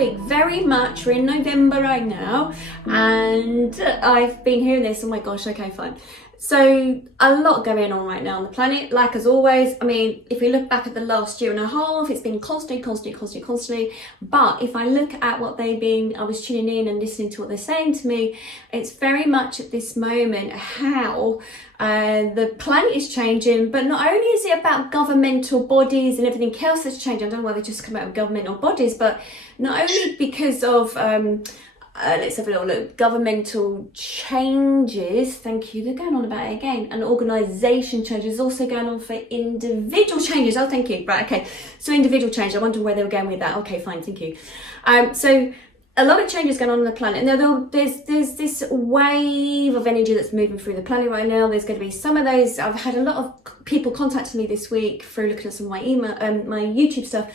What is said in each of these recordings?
week. Very much, we're in November right now, and I've been hearing this, oh my gosh, okay, fine. So a lot going on right now on the planet, like as always. I mean, if we look back at the last year and a half, it's been constantly. But if I look at what I was tuning in and listening to what they're saying to me, it's very much at this moment how the planet is changing. But not only is it about governmental bodies and everything else that's changing, I don't know why they just come out with governmental bodies, but not only because of let's have a little look. Governmental changes, thank you, they're going on about it again. And organisation changes, also going on for individual changes. Oh, thank you. Right, okay. So individual change, I wonder where they were going with that. Okay, fine, thank you. So a lot of changes going on the planet. Now, there's this wave of energy that's moving through the planet right now. There's going to be some of those. I've had a lot of people contacting me this week through looking at some of my email, my YouTube stuff,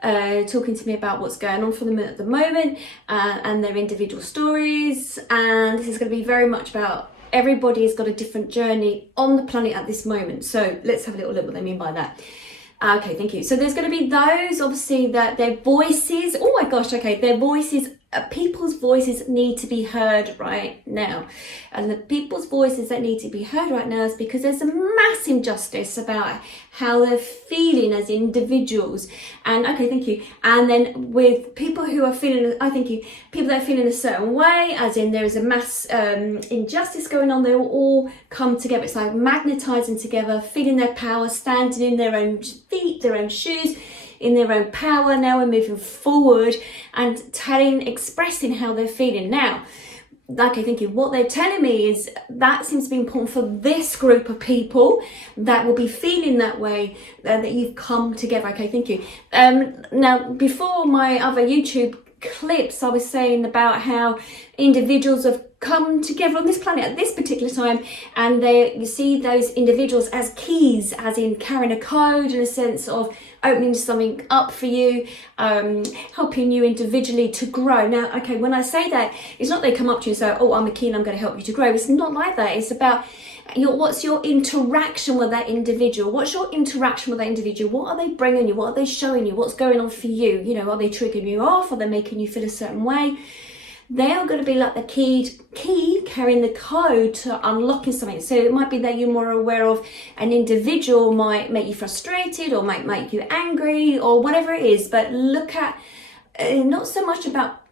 talking to me about what's going on for them at the moment and their individual stories. And this is going to be very much about everybody's got a different journey on the planet at this moment. So let's have a little look what they mean by that. Okay, thank you. So there's going to be those, obviously, that their voices, oh my gosh, okay, their voices, people's voices need to be heard right now. And the people's voices that need to be heard right now is because there's a massive injustice about how they're feeling as individuals. And okay, thank you. And then with people who are feeling, I thank you, people that are feeling a certain way, as in there is a mass injustice going on, they will all come together. It's like magnetizing together, feeling their power, standing in their own feet, their own shoes, in their own power. Now we're moving forward and expressing how they're feeling. Now, okay, thank you. What they're telling me is that seems to be important for this group of people that will be feeling that way, that you've come together. Okay, thank you. Now, before my other YouTube clips, I was saying about how individuals have come together on this planet at this particular time, and you see those individuals as keys, as in carrying a code, in a sense of opening something up for you, helping you individually to grow. Now, okay, when I say that, it's not they come up to you and say, oh, I'm a key and I'm going to help you to grow. It's not like that. It's about what's your interaction with that individual? What's your interaction with that individual? What are they bringing you? What are they showing you? What's going on for you? You know, are they triggering you off? Are they making you feel a certain way? They are going to be like the key carrying the code to unlocking something. So it might be that you're more aware of an individual might make you frustrated or might make you angry or whatever it is. But look at, not so much about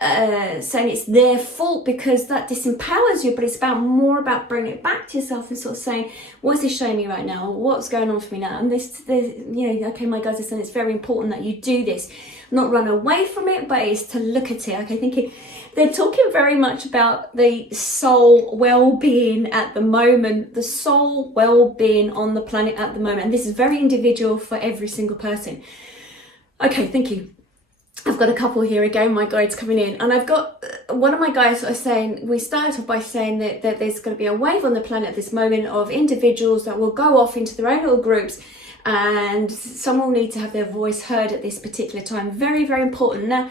saying it's their fault, because that disempowers you, but it's more about bringing it back to yourself and sort of saying, what's this showing me right now? What's going on for me now? And okay, my guys, listen, it's very important that you do this. Not run away from it, but it's to look at it. Okay, thinking they're talking very much about the soul well-being at the moment, the soul well-being on the planet at the moment. And this is very individual for every single person. Okay, thank you. I've got a couple here again, my guides coming in, and I've got one of my guides sort of saying, we started off by saying that there's going to be a wave on the planet at this moment of individuals that will go off into their own little groups, and some will need to have their voice heard at this particular time. Very, very important. Now,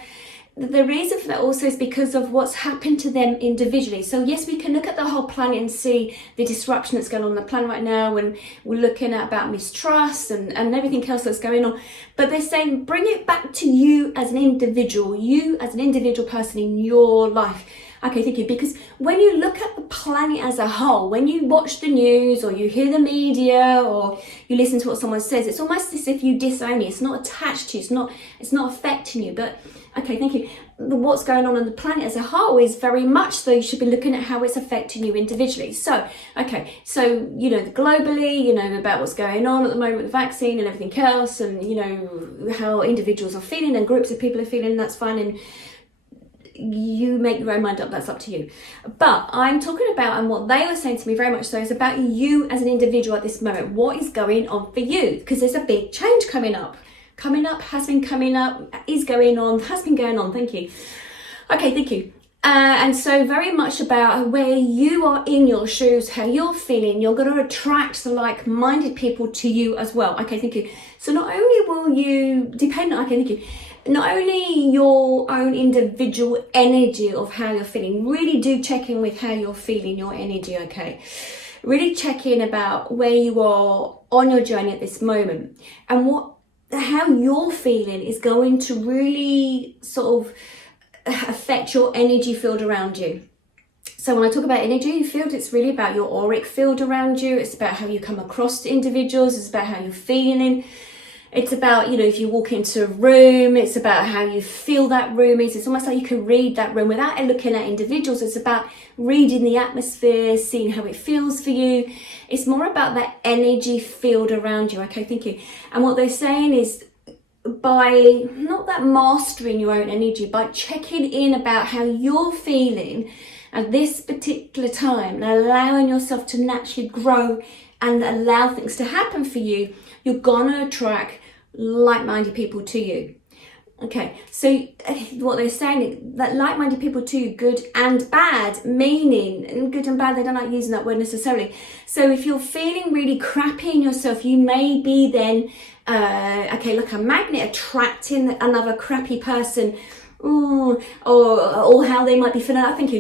the reason for that also is because of what's happened to them individually. So yes, we can look at the whole planet and see the disruption that's going on the planet right now, and we're looking at about mistrust and everything else that's going on. But they're saying, bring it back to you as an individual, you as an individual person in your life. Okay, thank you. Because when you look at the planet as a whole, when you watch the news or you hear the media or you listen to what someone says, it's almost as if you disown it. It's not attached to you. It's not affecting you. But okay, thank you. What's going on the planet as a whole is very much so you should be looking at how it's affecting you individually. So, okay, so, globally, about what's going on at the moment with the vaccine and everything else, and, how individuals are feeling and groups of people are feeling, that's fine. And you make your own mind up, that's up to you. But I'm talking about, and what they were saying to me very much so, is about you as an individual at this moment. What is going on for you? Because there's a big change coming up, has been coming up, is going on, has been going on. Thank you. Okay, thank you. And so very much about where you are in your shoes, how you're feeling. You're going to attract the like-minded people to you as well. Okay, thank you. So not only will you depend on, okay, thank you, not only your own individual energy of how you're feeling, really do check in with how you're feeling, your energy, okay? Really check in about where you are on your journey at this moment and what how you're feeling is going to really sort of affect your energy field around you. So when I talk about energy field, it's really about your auric field around you. It's about how you come across to individuals. It's about how you're feeling. It's about, you know, if you walk into a room, it's about how you feel that room is. It's almost like you can read that room without looking at individuals. It's about reading the atmosphere, seeing how it feels for you. It's more about that energy field around you. Okay, thank you. And what they're saying is, by not that mastering your own energy, by checking in about how you're feeling at this particular time and allowing yourself to naturally grow and allow things to happen for you, you're gonna attract like-minded people to you. Okay, so what they're saying is that like-minded people to you, good and bad, meaning, and good and bad, they don't like using that word necessarily. So if you're feeling really crappy in yourself, you may be then, like a magnet attracting another crappy person, or how they might be feeling. I think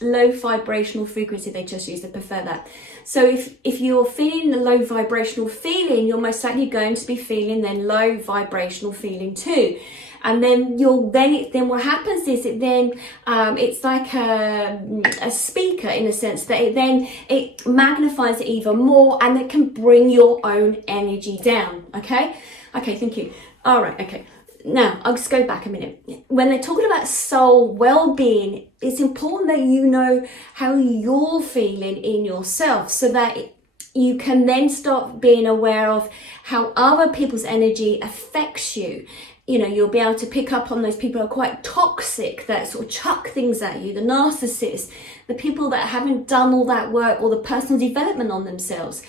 low vibrational frequency, they just use, they prefer that. So if you're feeling the low vibrational feeling, you're most likely going to be feeling then low vibrational feeling too. And then then what happens is it's like a speaker, in a sense that it magnifies it even more, and it can bring your own energy down. Okay, thank you. All right, okay. Now, I'll just go back a minute. When they're talking about soul well-being, it's important that you know how you're feeling in yourself, so that you can then start being aware of how other people's energy affects you. You know, you'll be able to pick up on those people who are quite toxic, that sort of chuck things at you, the narcissists, the people that haven't done all that work or the personal development on themselves.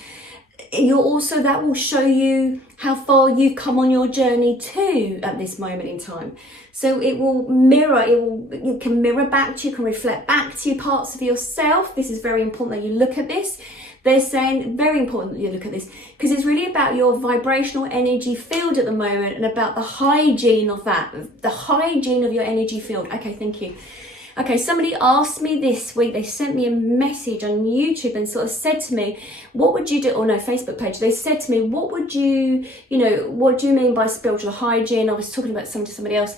That will show you how far you've come on your journey too at this moment in time. So it can mirror back to you, can reflect back to you parts of yourself. This is very important that you look at this. They're saying very important that you look at this, because it's really about your vibrational energy field at the moment and about the hygiene of that, the hygiene of your energy field. Okay, thank you. Okay, somebody asked me this week, they sent me a message on YouTube and sort of said to me, what would you do, or no, Facebook page, they said to me, what do you mean by spiritual hygiene? I was talking about something to somebody else.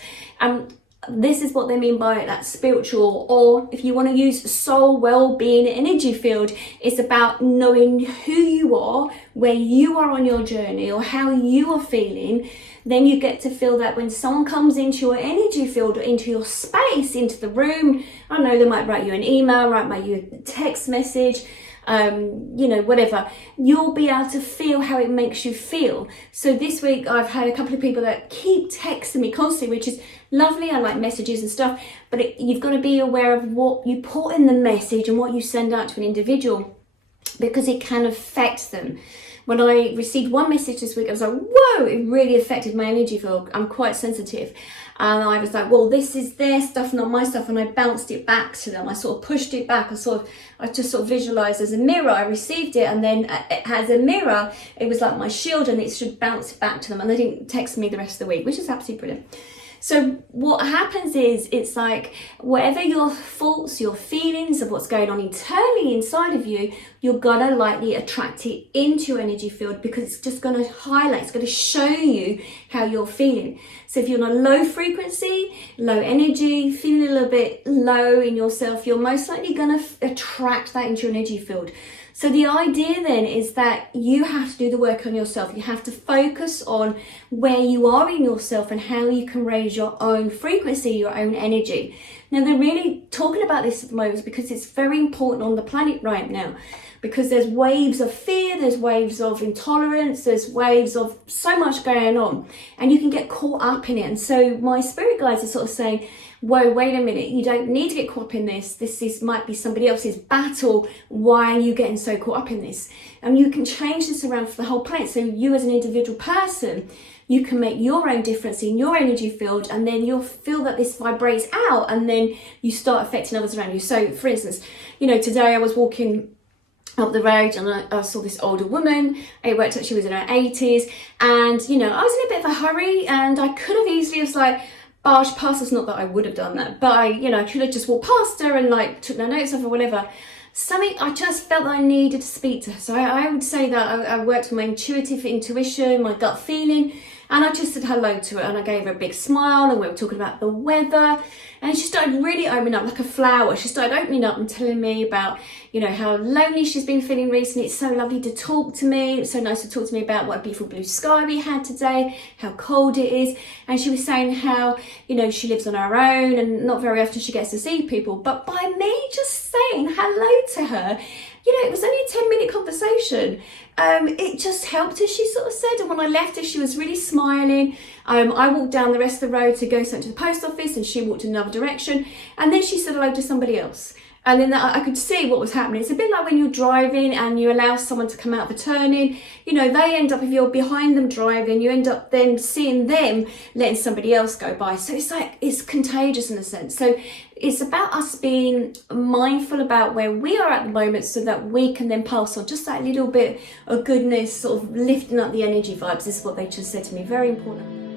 This is what they mean by that spiritual, or if you want to use soul well-being energy field, it's about knowing who you are, where you are on your journey, or how you are feeling. Then you get to feel that when someone comes into your energy field, or into your space, into the room, I don't know, they might write you an email, write you a text message, whatever, you'll be able to feel how it makes you feel. So this week I've had a couple of people that keep texting me constantly, which is lovely. I like messages and stuff, but you've got to be aware of what you put in the message and what you send out to an individual, because it can affect them. When I received one message this week, I was like, whoa, it really affected my energy field. I'm quite sensitive. And I was like, well, this is their stuff, not my stuff. And I bounced it back to them. I sort of pushed it back. I just sort of visualized as a mirror. I received it, and then as a mirror, it was like my shield, and it should bounce back to them. And they didn't text me the rest of the week, which is absolutely brilliant. So what happens is, it's like whatever your thoughts, your feelings of what's going on internally inside of you, you're gonna likely attract it into your energy field, because it's just gonna highlight, it's gonna show you how you're feeling. So if you're on a low frequency, low energy, feeling a little bit low in yourself, you're most likely gonna attract that into your energy field. So the idea then is that you have to do the work on yourself. You have to focus on where you are in yourself and how you can raise your own frequency, your own energy. Now, they're really talking about this at the moment because it's very important on the planet right now, because there's waves of fear, there's waves of intolerance, there's waves of so much going on, and you can get caught up in it. And so my spirit guides are sort of saying, whoa, wait a minute, you don't need to get caught up in this. This might be somebody else's battle. Why are you getting so caught up in this? And you can change this around for the whole planet. So you as an individual person, you can make your own difference in your energy field, and then you'll feel that this vibrates out, and then you start affecting others around you. So for instance, today I was walking up the road and I saw this older woman. It worked out she was in her 80s, and I was in a bit of a hurry, and I could have easily barged past. It's not that I would have done that, but I could have just walked past her and took no notice of her or whatever. something I just felt that I needed to speak to her. So I would say that I worked with my intuitive intuition, my gut feeling, and I just said hello to her and I gave her a big smile, and we were talking about the weather, and she started really opening up like a flower. She started opening up and telling me about, you know, how lonely she's been feeling recently. It's so lovely to talk to me. It's so nice to talk to me about what a beautiful blue sky we had today, how cold it is. And she was saying how, you know, she lives on her own and not very often she gets to see people. But by me just saying hello to her, you know, it was only a 10-minute conversation. It just helped her, she sort of said. And when I left her, she was really smiling. I walked down the rest of the road to go something to the post office, and she walked in another direction. And then she said hello to somebody else. And then I could see what was happening. It's a bit like when you're driving and you allow someone to come out of a turning. You know, they end up, if you're behind them driving, you end up then seeing them letting somebody else go by. So it's like, it's contagious in a sense. So it's about us being mindful about where we are at the moment so that we can then pass on just that little bit of goodness, sort of lifting up the energy vibes. This is what they just said to me. Very important.